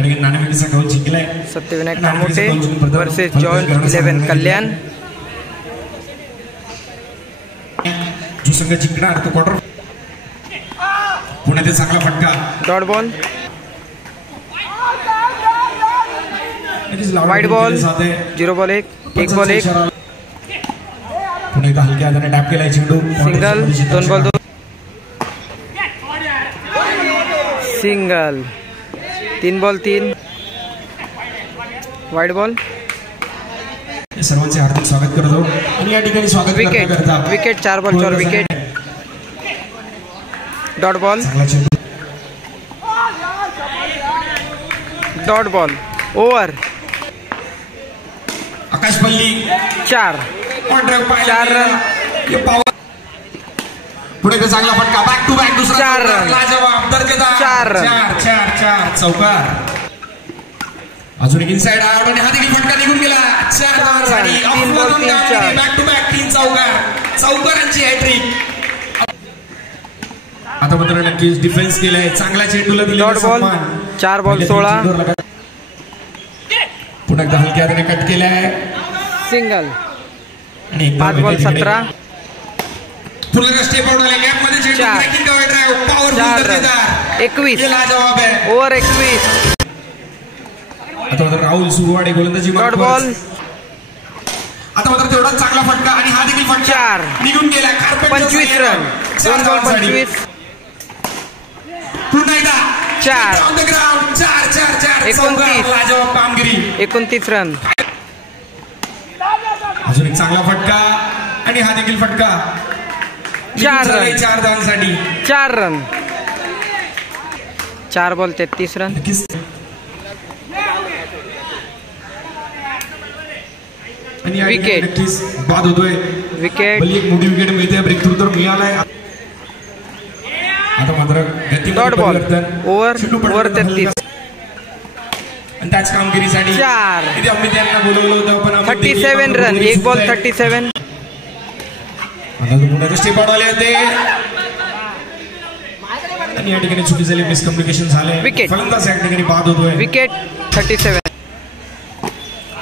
या ठिकाणी नाणेफेकीचा गोल जिंकलाय Satyavinayak Kamothe versus joint 11 कल्याण. जो संघ जिंकणार तो क्वार्टर. पुण्यातील चांगला फटका. Dot ball. Wide ball. 0 ball 1 ball 1. Pune एकदा हलक्या हाताने टॅप केलाय चेंडू. Single. 2 ball 2. Single. 3 ball 3. Wide ball. सर्वांचे हार्दिक स्वागत करतो आणि या ठिकाणी स्वागत करता. Wicket 4 ball 4 wicket. Dot ball. Dot ball. Over. Akash पल्ली 4 रन. पुढे चांगला फटका. बॅक टू बॅक दुसरा 4 रन. लाजवाब दर्जेदार 4 रन. 4 चौकार. अजून एक इनसाइड आउट आणि हा देखील फटका निघून गेला. 4 धावांसाठी 3 बॉल 3 4. बॅक टू बॅक 3 चौकारांची हॅट्रिक. आता मात्र नक्कीच डिफेन्स केलाय. चांगला चेंडूला दिले. Dot ball. 4 बॉल 16. पुन्हा एकदा हलक्या हाताने कट केलाय. सिंगल. आणि 5 बॉल 17. पुन्हा स्टेप आउट आले. गॅप मध्ये चेंडू ब्रेकिंग कव्हर ड्राइव्ह पॉवरफुल दर्जेदार 21. लाजवाब आहे. ओव्हर 21. आता मात्र राहुल सुरवाडे गोलंदाजी. Dot ball. आता मात्र तेवढा चांगला फटका आणि हा देखील फटका 4 निघून गेला. 25 रन. 2 बॉल 25. पुन्हा एकदा 4 ऑन द ग्राउंड. 4 29. लाजवाब कामगिरी. 29 रन. अजून एक चांगला फटका आणि हा देखील फटका. 4 run. 4 धावांसाठी 4 run. 4 ball 33 run. Wicket. नक्कीच बाद होतोय. विकेट. एक मोठी विकेट मिळते. ब्रेक थ्रू तर मिळालाय. आता मात्र डॉट बॉल. ओव्हर 33. आणि त्याच कामगिरीसाठी 4 अमित यांना बोलवलं होतं पण 37 रन. 1 बॉल 37. स्टेप आउट आले होते आणि या ठिकाणी चुकी झाली. मिसकम्युनिकेशन झाले. विकेट. फलंदाज या ठिकाणी बाद होतोय. विकेट 37.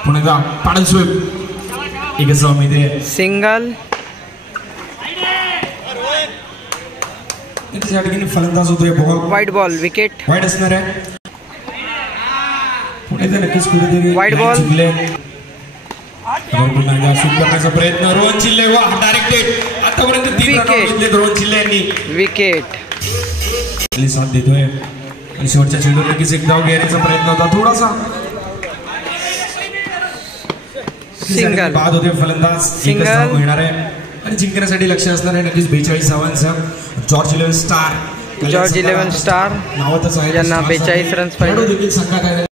पुन्हा पाडल स्वीप. एक सिंगल. या ठिकाणी फलंदाज होतोय. Ball wide ball. Wicket. Wide असणार आहे. पुणे नक्कीच कुठेतरी वाईड बॉल. शूट करण्याचा प्रयत्न. रोहन चिल्ले. वा डायरेक्टेड. आतापर्यंत 3 रन घेतले रोहन चिल्ले यांनी. विकेट. साथ देतोय आणि शेवटच्या चेंडूवर नक्कीच एक धाव घेण्याचा प्रयत्न होता. थोडासा सिंगल. बाद होते फलंदाज. सिंगल मिळणार आहे आणि जिंकण्यासाठी लक्ष असणार आहे नक्कीच 42 धावांचा. जॉर्ज 11 स्टार नावातच आहे. यांना 42 रन्स पाहिजे. देखील संघात आहे.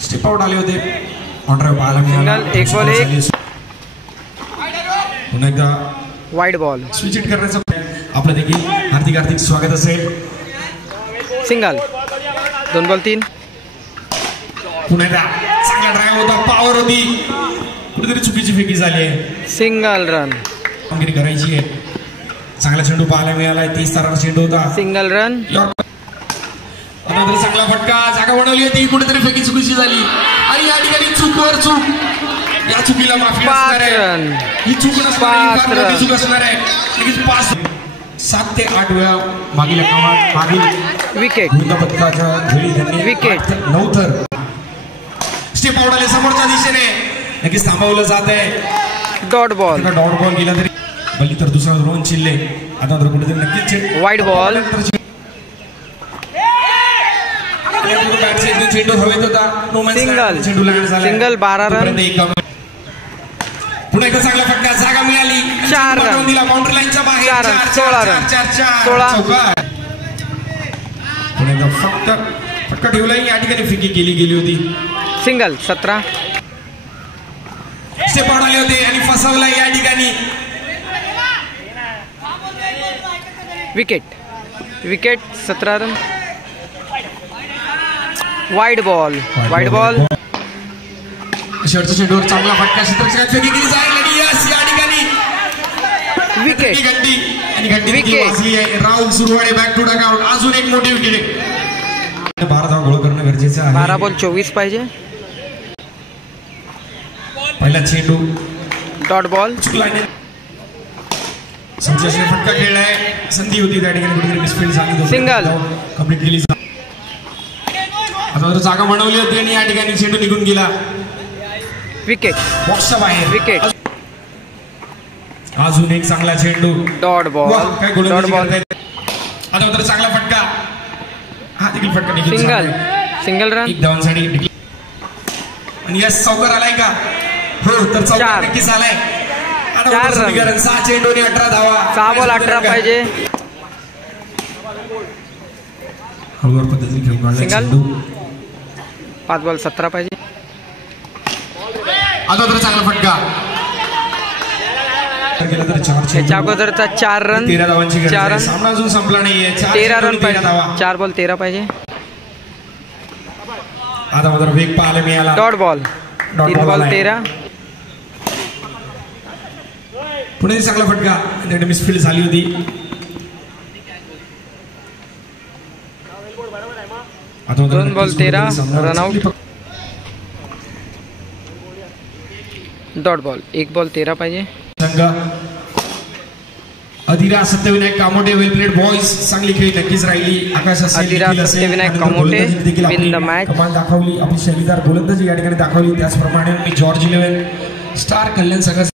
स्टेप आउट आले होते. सिंगल. 1 बॉल 1. पुन्हा एकदा वाईड बॉल. स्विच हिट करण्याचं आपलं देखील हार्दिक स्वागत असेल. सिंगल. 2 बॉल 3. पुन्हा एकदा चांगला ड्राईव्ह होता. पॉवर होती. कुठेतरी चुकीची फेकी झाली आहे. Single run. कामगिरी करायची आहे. चांगला चेंडू पाहायला मिळालाय. 30 ताराचा चेंडू होता. Single run. चांगला फटका. जागा बनवली होती. कुठेतरी फेकी चुकीची झाली आणि या ठिकाणी चूकवर चूक. या चुकीला माफी असणार आहे. ही चूक नसणार. चूक असणार आहे. 7 ते 8 वेळा मागील विकेट. पदकाच्या वेळी त्यांनी विकेट. 9 थर. स्टेप आउट आले समोरच्या दिशेने. नक्कीच थांबवलं जात आहे. Dot ball. डॉट बॉल गेला तरी बल्ली तर दुसरा रोहन चिल्ले. आता तर कुठेतरी नक्कीच वाईड बॉल. चेंडू हवेत होता. सिंगल. Single 12 run. पुन्हा एकदा चांगला फटका. जागा मिळाली. 4 रन. दिला बाउंड्री लाईनच्या बाहेर. 4 रन. 16 रन. 16. पुन्हा एकदा फटका ठेवला. या ठिकाणी फेकी गेली होती. सिंगल. 17. स्टेप आउट आले होते आणि फसवला या ठिकाणी. Wicket. Wicket 17 run. Wide ball. Wide ball. शेवटच्या चेंडूवर चांगला फटका क्षेत्ररक्षकात फेकी केली जाईल आणि यस या ठिकाणी विकेट. घंटी आणि घंटी वाजली आहे. Rahul Surwade back to dugout. अजून एक मोठी विकेट. 12 धावा गोळ करणं गरजेचं आहे. 12 बॉल 24 पाहिजे. पहिला चेंडू डॉट बॉल. चुकला नाही. संचयने फटका खेळलाय. संधी होती त्या ठिकाणी कुठेतरी मिसफील्ड झाली. सिंगल कंप्लीट केली. आता जागा बनवली होती आणि या ठिकाणी चेंडू निघून गेला. विकेट. बॉक्सच्या बाहेर. विकेट. अजून एक चांगला चेंडू. Dot ball. काय गोलंदाजी करतायत. आता मात्र चांगला फटका. हा देखील फटका निघून. सिंगल. Single run. एक धावांसाठी आणि यस चौकार आलाय का? हो तर चौकार नक्कीच आलाय. 4 रन. 6 चेंडू आणि 18 धावा. 6 बॉल 18 पाहिजे. हळूवार पद्धतीने खेळून काढला सिंगल. चेंडू. 5 बॉल 17 पाहिजे. आता तर चांगला फटका गेला तर 4 त्याच्या अगोदरचा 4 रन. 13 धावांची गरज 4 आहे. रन. सामना अजून संपला नाहीये. 13 रन पाहिजे. 4 बॉल 13 पाहिजे. आता मात्र वेग पाहायला मिळाला. Dot ball. 3 बॉल 13. पुढे चांगला फटका आणि मिसफील्ड झाली होती. आता 2 ball 13 run out. Dot ball. 1 ball 13 पाहिजे. संघ Adhira Satyavinayak Kamothe well played boys चांगली खेळी नक्कीच राहिली. Akash Adhira Satyavinayak Kamothe win the match. कमाल दाखवली. आपली शैलीदार गोलंदाजी या ठिकाणी दाखवली. त्याचप्रमाणे मी जॉर्ज 11 स्टार कल्याण संघाचा